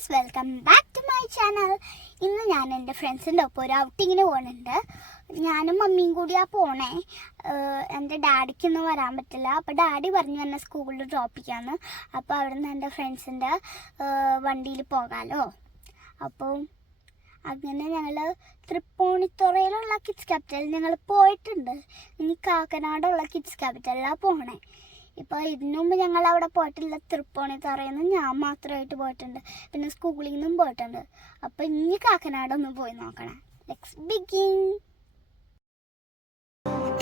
Guys, welcome back to my channel. ഇന്ന് ഞാൻ എൻ്റെ ഫ്രണ്ട്സിൻ്റെ ഒപ്പം ഒരു ഔട്ടിങ്ങിന് പോകുന്നുണ്ട്. ഞാനും മമ്മിയും കൂടിയാണ് പോണേ. എൻ്റെ ഡാഡിക്കൊന്നും വരാൻ പറ്റില്ല. അപ്പോൾ ഡാഡി പറഞ്ഞു എന്നെ സ്കൂളിൽ ഡ്രോപ്പ് ചെയ്യാമെന്ന്. അപ്പോൾ അവിടെ നിന്ന് എൻ്റെ ഫ്രണ്ട്സിൻ്റെ വണ്ടിയിൽ പോകാമല്ലോ. അപ്പോൾ അങ്ങനെ ഞങ്ങൾ തൃപ്പൂണിത്തുറയിലുള്ള കിഡ്സ് ക്യാപിറ്റൽ ഞങ്ങൾ പോയിട്ടുണ്ട്. ഇനി കാക്കനാടുള്ള കിഡ്സ് ക്യാപിറ്റലിലാണ് പോകണേ. ഇപ്പോൾ ഇതിനു മുമ്പ് ഞങ്ങൾ അവിടെ പോയിട്ടില്ല. തൃപ്പൂണിത്തുറയിൽ നിന്ന് ഞാൻ മാത്രമായിട്ട് പോയിട്ടുണ്ട്, പിന്നെ സ്കൂളിൽ നിന്നും പോയിട്ടുണ്ട്. അപ്പോൾ ഇനി കാക്കനാടൊന്ന് പോയി നോക്കണം. Let's begin.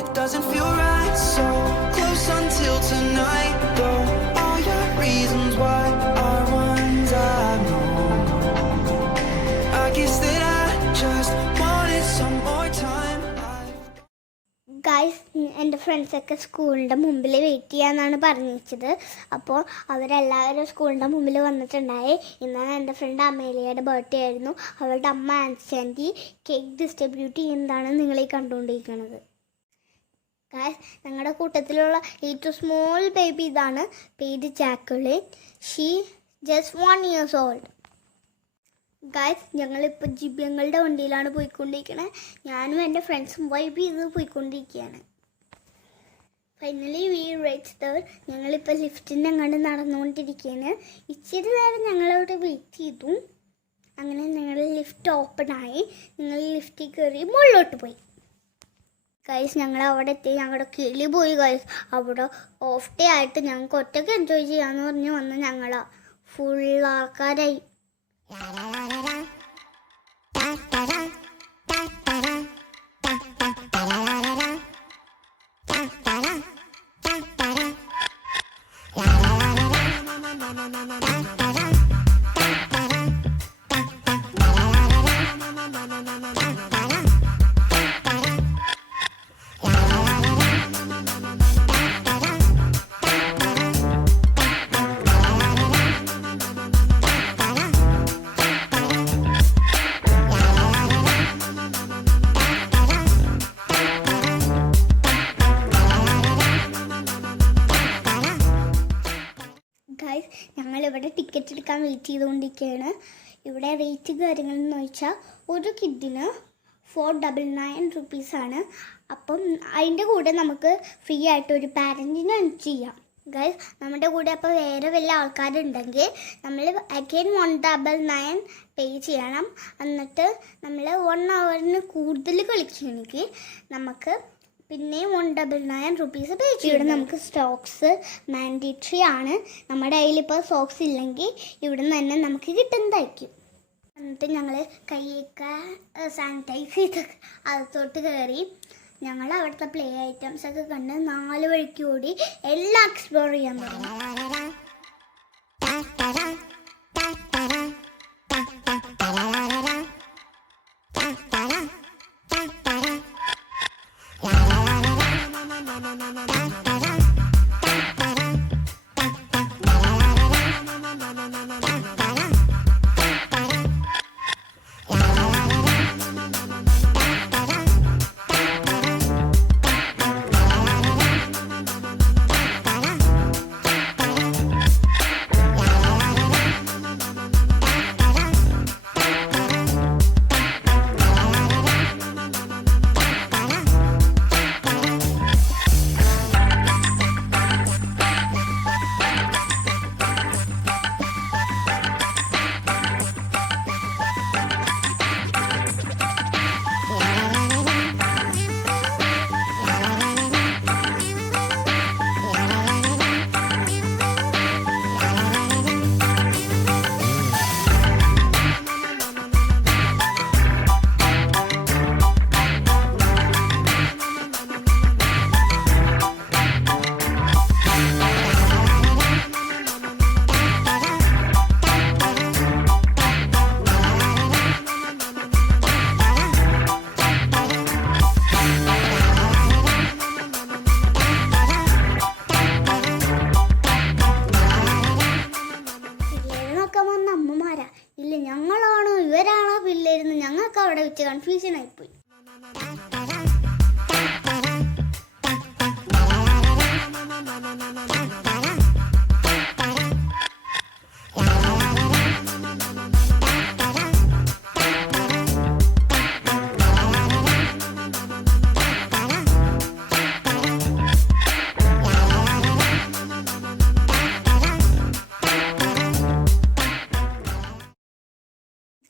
It doesn't feel right, so close until tonight, though all your reasons why are ones I know. I guess that I just wanted some more time. Guys, എൻ്റെ ഫ്രണ്ട്സൊക്കെ സ്കൂളിൻ്റെ മുമ്പിൽ വെയിറ്റ് ചെയ്യാമെന്നാണ് പറഞ്ഞിച്ചത്. അപ്പോൾ അവരെല്ലാവരും സ്കൂളിൻ്റെ മുമ്പിൽ വന്നിട്ടുണ്ടായി. ഇന്നാണ് എൻ്റെ ഫ്രണ്ട് അമേലിയയുടെ ബർത്ത്ഡേ ആയിരുന്നു. അവളുടെ അമ്മ ആൻറ്റി കേക്ക് ഡിസ്ട്രിബ്യൂട്ട് ചെയ്യുന്നതാണ് നിങ്ങളീ കണ്ടുകൊണ്ടിരിക്കുന്നത്. ഗൈസ്, ഞങ്ങളുടെ കൂട്ടത്തിലുള്ള ഏറ്റവും സ്മോൾ ബേബി ഇതാണ്. പേര് Jacqueline. She just 1 years old. Guys, ഞങ്ങളിപ്പോൾ ജിബിയങ്ങളുടെ വണ്ടിയിലാണ് പോയിക്കൊണ്ടിരിക്കുന്നത്. ഞാനും എൻ്റെ ഫ്രണ്ട്സും വൈബ് ചെയ്ത് പോയിക്കൊണ്ടിരിക്കുകയാണ്. Finally we reached. ഞങ്ങളിപ്പോൾ ലിഫ്റ്റിൻ്റെ അങ്ങോട്ട് നടന്നുകൊണ്ടിരിക്കുകയാണ്. ഇച്ചിരി നേരം ഞങ്ങളവിടെ വെയിറ്റ് ചെയ്തു. അങ്ങനെ ഞങ്ങൾ ലിഫ്റ്റ് ഓപ്പണായി. ഞങ്ങൾ ലിഫ്റ്റിൽ കയറി മുകളിലോട്ട് പോയി. ഗൈസ്, ഞങ്ങൾ അവിടെ എത്തി. ഞങ്ങളുടെ കിളി പോയി. ഗൈസ്, അവിടെ ഓഫ് ഡേ ആയിട്ട് ഞങ്ങൾക്ക് ഒറ്റയ്ക്ക് എൻജോയ് ചെയ്യാമെന്ന് പറഞ്ഞ് വന്ന് ഞങ്ങളാ ഫുൾ ആൾക്കാരായി. ഗൈസ്, ഞങ്ങളിവിടെ ടിക്കറ്റ് എടുക്കാൻ വെയിറ്റ് ചെയ്തുകൊണ്ടിരിക്കുകയാണ്. ഇവിടെ റേറ്റ് കാര്യങ്ങളെന്ന് ചോദിച്ചാൽ ഒരു കിഡിന് 499 rupees. അപ്പം അതിൻ്റെ കൂടെ നമുക്ക് ഫ്രീ ആയിട്ട് ഒരു പാരൻറ്റിനെ ചെയ്യാം. ഗൈസ്, നമ്മുടെ കൂടെ അപ്പോൾ വേറെ വല്ല ആൾക്കാരുണ്ടെങ്കിൽ നമ്മൾ അഗൈൻ 199 പേ ചെയ്യണം. എന്നിട്ട് നമ്മൾ 1 hour കൂടുതൽ കളിക്കുകയാണെങ്കിൽ നമുക്ക് പിന്നെ 199 rupees പേ ചെയ്യും. ഇവിടെ നമുക്ക് സ്റ്റോക്സ് മാൻഡേറ്ററി ആണ്. നമ്മുടെ കയ്യിലിപ്പോൾ സോക്സ് ഇല്ലെങ്കിൽ ഇവിടെ നിന്ന് തന്നെ നമുക്ക് കിട്ടുന്നതായിരിക്കും. എന്നിട്ട് ഞങ്ങൾ കൈയൊക്കെ സാനിറ്റൈസ് ചെയ്ത് അകത്തോട്ട് കയറി. ഞങ്ങൾ അവിടുത്തെ പ്ലേ ഐറ്റംസ് ഒക്കെ കണ്ട് 4 വഴിക്ക് കൂടി എല്ലാം എക്സ്പ്ലോർ ചെയ്യാൻ തുടങ്ങി. ഇല്ല, ഞങ്ങളാണോ ഇവരാണോ പിള്ളേരെന്ന് ഞങ്ങൾക്ക് അവിടെ വെച്ച് കൺഫ്യൂഷൻ ആയിപ്പോയി.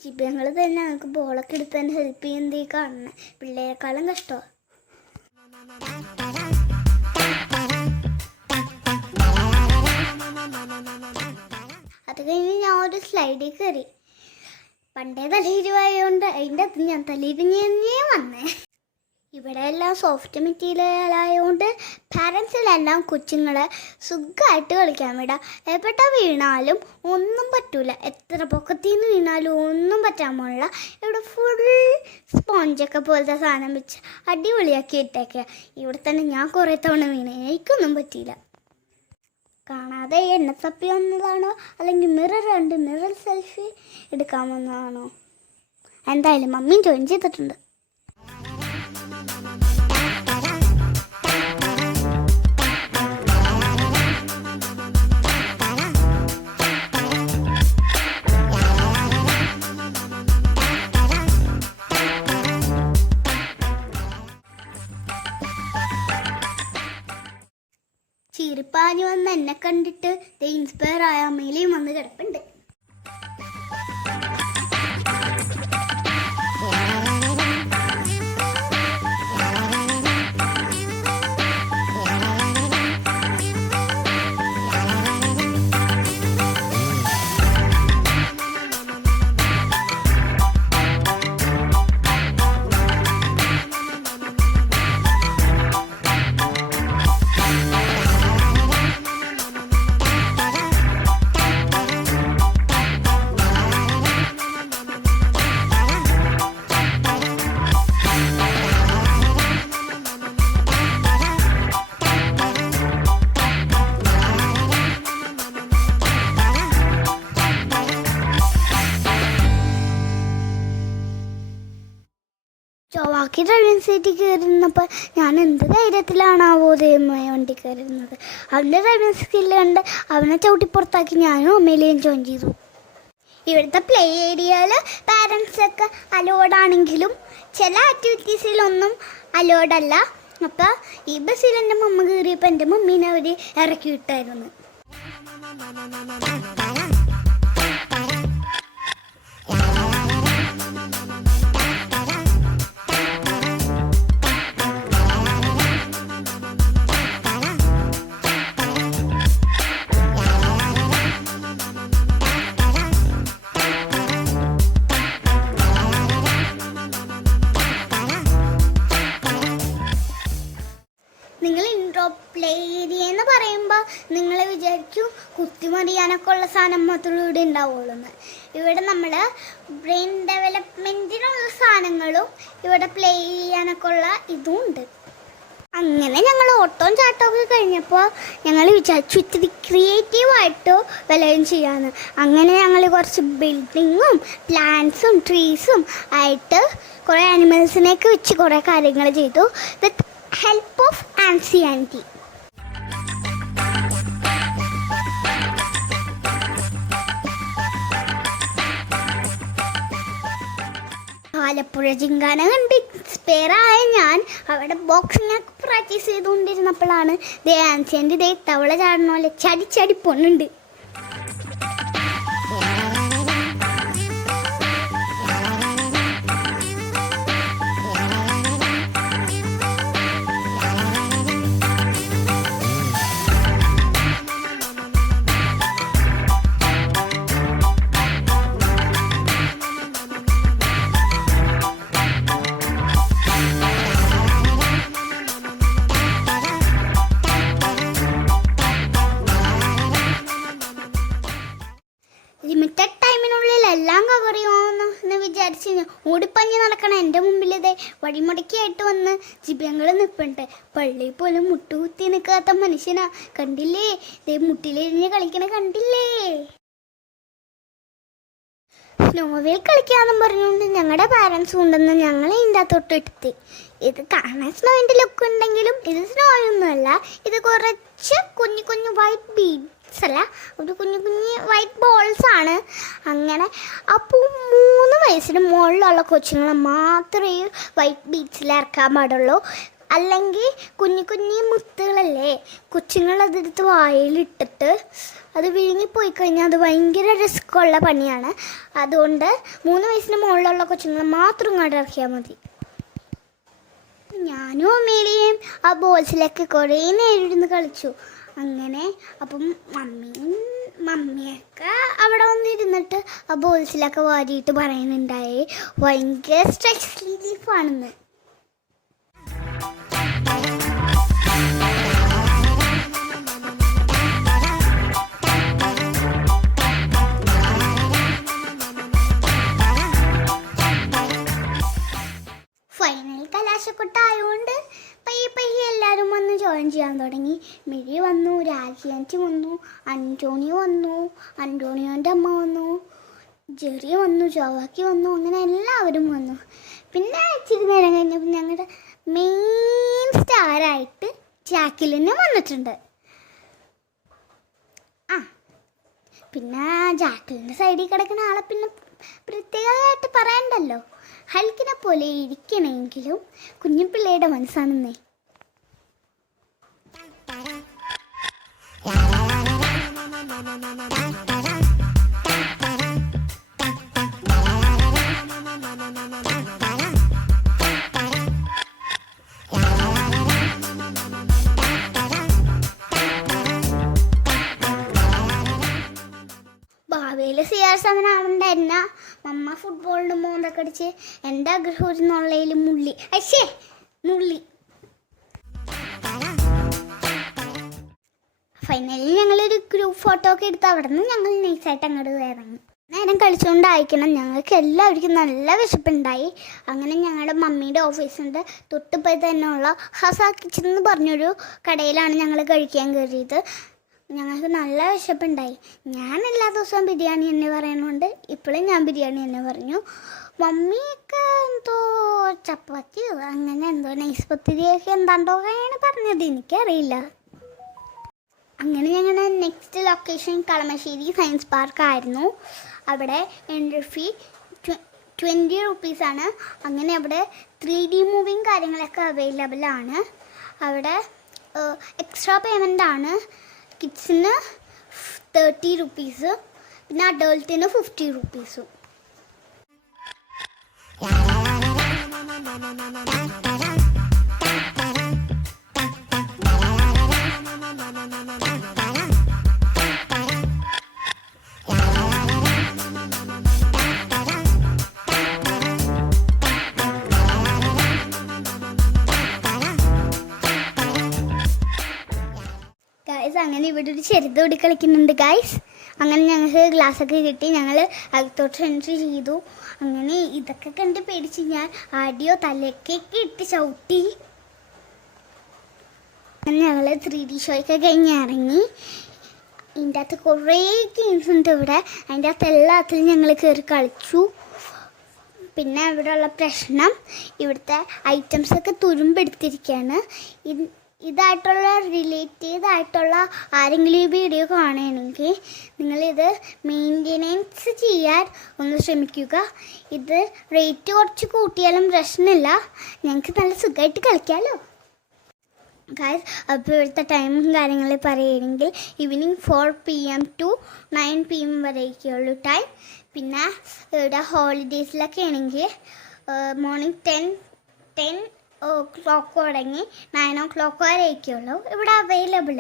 ചിബിയങ്ങൾ തന്നെ ഞങ്ങൾക്ക് ബോളൊക്കെ എടുത്ത് തന്നെ ഹെൽപ്പ് ചെയ്യുന്നതേ കാണുന്നത്. പിള്ളേരെക്കാളും കഷ്ടമാണ്. അത് കഴിഞ്ഞ് ഞാൻ ഒരു സ്ലൈഡിൽ കയറി. പണ്ടേ തലയിരുവായതുകൊണ്ട് അതിൻ്റെ അകത്ത് ഞാൻ തലയിരിഞ്ഞേ വന്നേ. ഇവിടെ എല്ലാം സോഫ്റ്റ് മെറ്റീരിയലായതുകൊണ്ട് പാരൻസിലെല്ലാം കൊച്ചുങ്ങളെ സുഖമായിട്ട് കളിക്കാൻ വിടാം. എവിടെ വീണാലും ഒന്നും പറ്റൂല. എത്ര പൊക്കത്തിൽ നിന്ന് വീണാലും ഒന്നും പറ്റാൻ പോലുള്ള ഇവിടെ ഫുൾ സ്പോഞ്ചൊക്കെ പോലത്തെ സാധനം വെച്ച് അടിപൊളിയാക്കി ഇട്ടേക്കുക. ഇവിടെ തന്നെ ഞാൻ കുറേ തവണ വീണേ, എനിക്കൊന്നും പറ്റിയില്ല. കാണാതെ എണ്ണ തപ്പി വന്നതാണോ അല്ലെങ്കിൽ മിറർ സെൽഫി എടുക്കാൻ വന്നതാണോ? എന്തായാലും മമ്മിയും ജോയിൻ ചെയ്തിട്ടുണ്ട്. ചീറിപ്പാഞ്ഞു വന്ന് എന്നെ കണ്ടിട്ട് ഇൻസ്പയർ ആയ അമ്മയിലേയും വന്ന് കിടപ്പുണ്ട്. ചൊവ്വാക്കി ഡ്രൈവിംഗ് സീറ്റിൽ കയറിയിരുന്നപ്പോൾ ഞാൻ എന്ത് ധൈര്യത്തിലാണാവോ ദൈവമായ വണ്ടി കയറുന്നത്. അവൻ്റെ ഡ്രൈവിംഗ് സ്കില്ല് കണ്ട് അവനെ ചവിട്ടിപ്പുറത്താക്കി ഞാനും അമ്മയിലേയും ജോയിൻ ചെയ്തു. ഇവിടുത്തെ പ്ലേ ഏരിയയിൽ പാരൻസൊക്കെ അലോഡാണെങ്കിലും ചില ആക്ടിവിറ്റീസിലൊന്നും അലോഡല്ല. അപ്പോൾ ഈ ബസ്സിൽ എൻ്റെ മമ്മ കയറിയപ്പോൾ എൻ്റെ മമ്മീനെ അവർ ഇറക്കി വിട്ടായിരുന്നു. നിങ്ങൾ ഇൻട്രോ പ്ലേ ഏരിയ എന്ന് പറയുമ്പോൾ നിങ്ങൾ വിചാരിക്കും കുത്തിമറിയാനൊക്കെ ഉള്ള സാധനം മാത്രമേ ഇവിടെ ഉണ്ടാവുള്ളൂ എന്ന്. ഇവിടെ നമ്മൾ ബ്രെയിൻ ഡെവലപ്മെൻറ്റിനുള്ള സാധനങ്ങളും ഇവിടെ പ്ലേ ചെയ്യാനൊക്കെ ഉള്ള ഇതും ഉണ്ട്. അങ്ങനെ ഞങ്ങൾ ഓട്ടവും ചാട്ടമൊക്കെ കഴിഞ്ഞപ്പോൾ ഞങ്ങൾ വിചാരിച്ചു ഇത്തിരി ക്രിയേറ്റീവായിട്ട് വല്ലതും ചെയ്യാമെന്ന്. അങ്ങനെ ഞങ്ങൾ കുറച്ച് ബിൽഡിങ്ങും പ്ലാന്റ്സും ട്രീസും ആയിട്ട് കുറേ ആനിമൽസിനെയൊക്കെ വെച്ച് കുറേ കാര്യങ്ങൾ ചെയ്തു with help of Ancy aunty. Alappuzha ജിങ്കാന കണ്ട് ഇൻസ്പയർ ആയ ഞാൻ അവിടെ ബോക്സിങ്ങൊക്കെ പ്രാക്ടീസ് ചെയ്തുകൊണ്ടിരുന്നപ്പോഴാണ് ആൻസി ആൻറ്റി തവള ചാടണ പോലെ ചടി പൊണ്ണുണ്ട്. ലിമിറ്റഡ് ടൈമിനുള്ളിൽ എല്ലാം കവർ ചെയ്യുമെന്ന് വിചാരിച്ച് ഓടിപ്പഞ്ഞ് നടക്കണം. എൻ്റെ മുമ്പിൽ ഇതേ വഴിമുടക്കിയായിട്ട് വന്ന് ജിബിയങ്ങൾ നിൽപ്പുണ്ട്. പള്ളിയിൽ പോലും മുട്ടുകുത്തി നിൽക്കാത്ത മനുഷ്യനാ. കണ്ടില്ലേ, ഇതേ മുട്ടിലിരിഞ്ഞ് കളിക്കണ കണ്ടില്ലേ. സ്നോവിൽ കളിക്കാമെന്നും പറഞ്ഞുകൊണ്ട് ഞങ്ങളുടെ പാരൻസ് കൊണ്ടുവന്ന് ഞങ്ങളെ ഇതിൻ്റെ തൊട്ടെടുത്ത്. ഇത് കാണാൻ സ്നോവിൻ്റെ ലുക്ക് ഉണ്ടെങ്കിലും ഇത് സ്നോയൊന്നുമല്ല. ഇത് കുറച്ച് കുഞ്ഞു വൈറ്റ് ബീഡ്സ് അല്ല, ഒരു കുഞ്ഞു വൈറ്റ് ബോൾസ് ആണ്. അങ്ങനെ അപ്പോൾ 3 വയസ്സിന് മുകളിലുള്ള കൊച്ചുങ്ങളെ മാത്രമേ വൈറ്റ് ബീഡ്സിൽ ഇറക്കാൻ പാടുള്ളൂ. അല്ലെങ്കിൽ കുഞ്ഞു കുഞ്ഞു മുത്തുകളല്ലേ, കൊച്ചുങ്ങൾ അതെടുത്ത് വായിലിട്ടിട്ട് അത് വിഴുങ്ങിപ്പോയി കഴിഞ്ഞാൽ അത് ഭയങ്കര റിസ്ക്കുള്ള പണിയാണ്. അതുകൊണ്ട് 3 വയസ്സിന് മുകളിലുള്ള കൊച്ചുങ്ങൾ മാത്രം ഇങ്ങോട്ട് ഇറക്കിയാൽ മതി. ഞാനും അമ്മേടെയും ആ ബോൾസിലൊക്കെ കുറേ നേരം ഇരുന്ന് കളിച്ചു. അങ്ങനെ അപ്പം മമ്മിയൊക്കെ അവിടെ വന്നിരുന്നിട്ട് ആ ബോൾസിലൊക്കെ വാരിയിട്ട് പറയുന്നുണ്ടായി ഭയങ്കര സ്ട്രെസ് റിലീഫാണെന്ന്. ഫൈനൽ കലാശക്കൊട്ടായതുകൊണ്ട് പയ്യെ എല്ലാവരും വന്ന് ജോയിൻ ചെയ്യാൻ തുടങ്ങി. മിഴി വന്നു, രാജിയാൻറ്റി വന്നു, അന്റോണി വന്നു, അന്റോണിയോൻ്റെ അമ്മ വന്നു, ജെറി വന്നു, ജോവാക്കി വന്നു, അങ്ങനെ എല്ലാവരും വന്നു. പിന്നെ ഇച്ചിരി നേരം കഴിഞ്ഞപ്പോൾ ഞങ്ങളുടെ മെയിൻ സ്റ്റാറായിട്ട് ജാക്കിലിന് വന്നിട്ടുണ്ട്. പിന്നെ ജാക്കിലിൻ്റെ സൈഡിൽ കിടക്കുന്ന ആളെ പിന്നെ പ്രത്യേകമായിട്ട് പറയണ്ടല്ലോ. ഹൽക്കിനെ പോലെ ഇരിക്കണമെങ്കിലും കുഞ്ഞു പിള്ളേരുടെ മനസ്സാണെന്നേ. ഭാവിയിൽ CR7 ആവണ്ട എന്നാ മമ്മ ഫുട്ബോളിന് മോന്തൊക്കെ അടിച്ച് എൻ്റെ ആഗ്രഹം ഒരു നുള്ളയിൽ മുള്ളി. ഫൈനലി ഞങ്ങളൊരു ഗ്രൂപ്പ് ഫോട്ടോ ഒക്കെ എടുത്ത് അവിടെ നിന്ന് ഞങ്ങൾ നൈസായിട്ട് അങ്ങോട്ട് ഇറങ്ങി. നേരം കളിച്ചുകൊണ്ടായിരിക്കണം, ഞങ്ങൾക്ക് എല്ലാവർക്കും നല്ല വിശപ്പുണ്ടായി. അങ്ങനെ ഞങ്ങളുടെ മമ്മിയുടെ ഓഫീസിൻ്റെ തൊട്ടുപോയി തന്നെയുള്ള ഹസ കിച്ചൻ എന്ന് പറഞ്ഞൊരു കടയിലാണ് ഞങ്ങൾ കഴിക്കാൻ കയറിയത്. ഞങ്ങൾക്ക് നല്ല വിശപ്പുണ്ടായി. ഞാൻ എല്ലാ ദിവസവും ബിരിയാണി തന്നെ പറയുന്നുണ്ട്, ഇപ്പോഴും ഞാൻ ബിരിയാണി തന്നെ പറഞ്ഞു. മമ്മിയൊക്കെ എന്തോ ചപ്പാത്തിയോ അങ്ങനെ എന്തോ നൈസ് പത്തിരിയൊക്കെ എന്താണ്ടോക്കെയാണ് പറഞ്ഞത്, എനിക്കറിയില്ല. അങ്ങനെ ഞങ്ങളുടെ നെക്സ്റ്റ് ലൊക്കേഷൻ കളമശ്ശേരി സയൻസ് പാർക്കായിരുന്നു. അവിടെ എൻട്രി ഫീ 20 റുപ്പീസാണ്. അങ്ങനെ അവിടെ 3D മൂവിങ് കാര്യങ്ങളൊക്കെ അവൈലബിൾ ആണ്. അവിടെ എക്സ്ട്രാ പേയ്മെൻ്റ് ആണ്. കിഡ്സിന് 30 റുപ്പീസ്, പിന്നെ അഡൾട്ടിന് 50 റുപ്പീസും. അങ്ങനെ ഇവിടെ ഒരു ചെറുത് ഓടി കളിക്കുന്നുണ്ട് ഗൈസ്. അങ്ങനെ ഞങ്ങൾക്ക് ഗ്ലാസ്സൊക്കെ കിട്ടി, ഞങ്ങൾ അകത്തോട്ട് എൻട്രി ചെയ്തു. അങ്ങനെ ഇതൊക്കെ കണ്ട് പേടിച്ച് ഞാൻ ആടിയോ തലക്കൊക്കെ ഇട്ട് ചവിട്ടി. അങ്ങനെ ഞങ്ങൾ 3D ഷോയൊക്കെ കഴിഞ്ഞ് ഇറങ്ങി. ഇതിൻ്റെ അകത്ത് കുറേ ഗെയിംസ് ഉണ്ട് ഇവിടെ. അതിൻ്റെ അകത്ത് എല്ലാത്തിലും ഞങ്ങൾ കയറി കളിച്ചു. പിന്നെ ഇവിടെയുള്ള പ്രശ്നം, ഇവിടുത്തെ ഐറ്റംസൊക്കെ തുരുമ്പെടുത്തിരിക്കുകയാണ്. ഇതായിട്ടുള്ള റിലേറ്റീവായിട്ടുള്ള ആരെങ്കിലും ഈ വീഡിയോ കാണുകയാണെങ്കിൽ നിങ്ങളിത് മെയിൻ്റെനൻസ് ചെയ്യാൻ ഒന്ന് ശ്രമിക്കുക. ഇത് റേറ്റ് കുറച്ച് കൂട്ടിയാലും പ്രശ്നമില്ല, ഞങ്ങൾക്ക് നല്ല സുഖമായിട്ട് കളിക്കാമല്ലോ ഗൈസ്. അപ്പോൾ ഇവിടുത്തെ ടൈമും കാര്യങ്ങൾ പറയുകയാണെങ്കിൽ ഈവനിങ് 4 PM to 9 PM വരെയൊക്കെയുള്ളൂ ടൈം. പിന്നെ ഇവിടെ ഹോളിഡേയ്സിലൊക്കെ ആണെങ്കിൽ മോർണിംഗ് 10 o'clock തുടങ്ങി 9 o'clock വരെയൊക്കെയുള്ളൂ ഇവിടെ അവൈലബിൾ.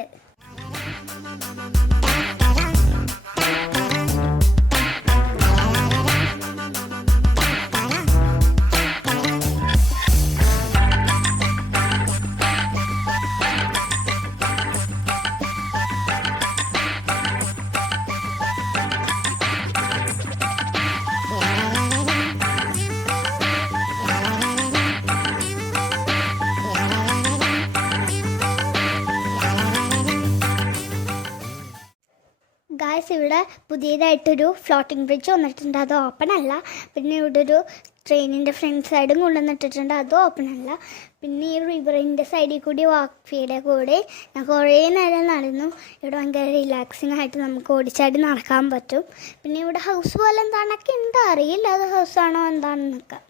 ഗായ്സ് ഇവിടെ പുതിയതായിട്ടൊരു ഫ്ലോട്ടിംഗ് ബ്രിഡ്ജ് വന്നിട്ടുണ്ട്, അത് ഓപ്പൺ അല്ല. പിന്നെ ഇവിടെ ഒരു ട്രെയിനിൻ്റെ ഫ്രണ്ട് സൈഡും കൊണ്ടുവന്നിട്ടിട്ടുണ്ട്, അതും ഓപ്പൺ അല്ല. പിന്നെ ഈ റിവറിൻ്റെ സൈഡിൽ കൂടി വാക്ക്വേയുടെ കൂടെ ഞാൻ കുറേ നേരം നടന്നു. ഇവിടെ ഭയങ്കര റിലാക്സിങ് ആയിട്ട് നമുക്ക് ഓടിച്ചാടി നടക്കാൻ പറ്റും. പിന്നെ ഇവിടെ ഹൗസ് പോലെ എന്താണൊക്കെ എന്താ അറിയില്ല, അത് ഹൗസാണോ എന്താണെന്നൊക്കെ.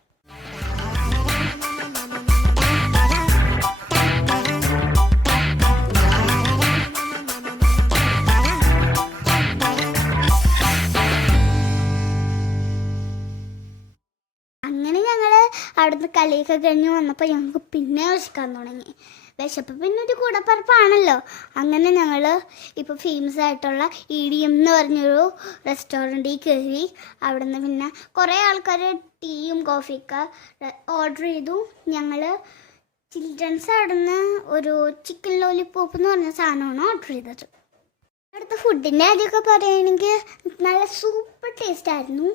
അങ്ങനെ ഞങ്ങൾ അവിടുന്ന് കളിയൊക്കെ കഴിഞ്ഞ് വന്നപ്പോൾ ഞങ്ങൾക്ക് പിന്നെ വിശക്കാൻ തുടങ്ങി. വിശപ്പ് പിന്നെ ഒരു കൂടപ്പറപ്പാണല്ലോ. അങ്ങനെ ഞങ്ങൾ ഇപ്പോൾ ഫേമസ് ആയിട്ടുള്ള EDM എന്ന് പറഞ്ഞൊരു റെസ്റ്റോറൻറ്റിൽ കയറി. അവിടുന്ന് പിന്നെ കുറേ ആൾക്കാർ ടീയും കോഫിയൊക്കെ ഓർഡർ ചെയ്തു. ഞങ്ങൾ ചിൽഡ്രൻസ് അവിടുന്ന് ഒരു ചിക്കൻ ലോലിപോപ്പ് എന്ന് പറഞ്ഞ സാധനമാണ് ഓർഡർ ചെയ്തത്. അടുത്ത ഫുഡിൻ്റെ കാര്യമൊക്കെ പറയുകയാണെങ്കിൽ നല്ല സൂപ്പർ ടേസ്റ്റ് ആയിരുന്നു.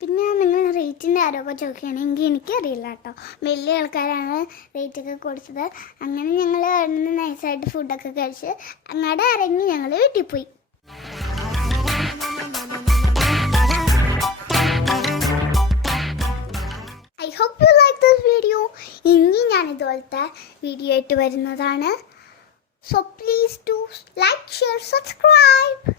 പിന്നെ നിങ്ങൾ റേറ്റിൻ്റെ ആരൊക്കെ ചോദിക്കുകയാണെങ്കിൽ എനിക്കറിയില്ല കേട്ടോ. വലിയ ആൾക്കാരാണ് റേറ്റൊക്കെ കൊടുത്തത്. അങ്ങനെ ഞങ്ങൾ അവിടുന്ന് നൈസായിട്ട് ഫുഡൊക്കെ കഴിച്ച് അങ്ങോട്ട് ഇറങ്ങി ഞങ്ങൾ വീട്ടിൽ പോയി. I hope you like this video. ഇനി ഞാൻ ഇതുപോലത്തെ വീഡിയോ ആയിട്ട് വരുന്നതാണ്. So please do like, share, subscribe.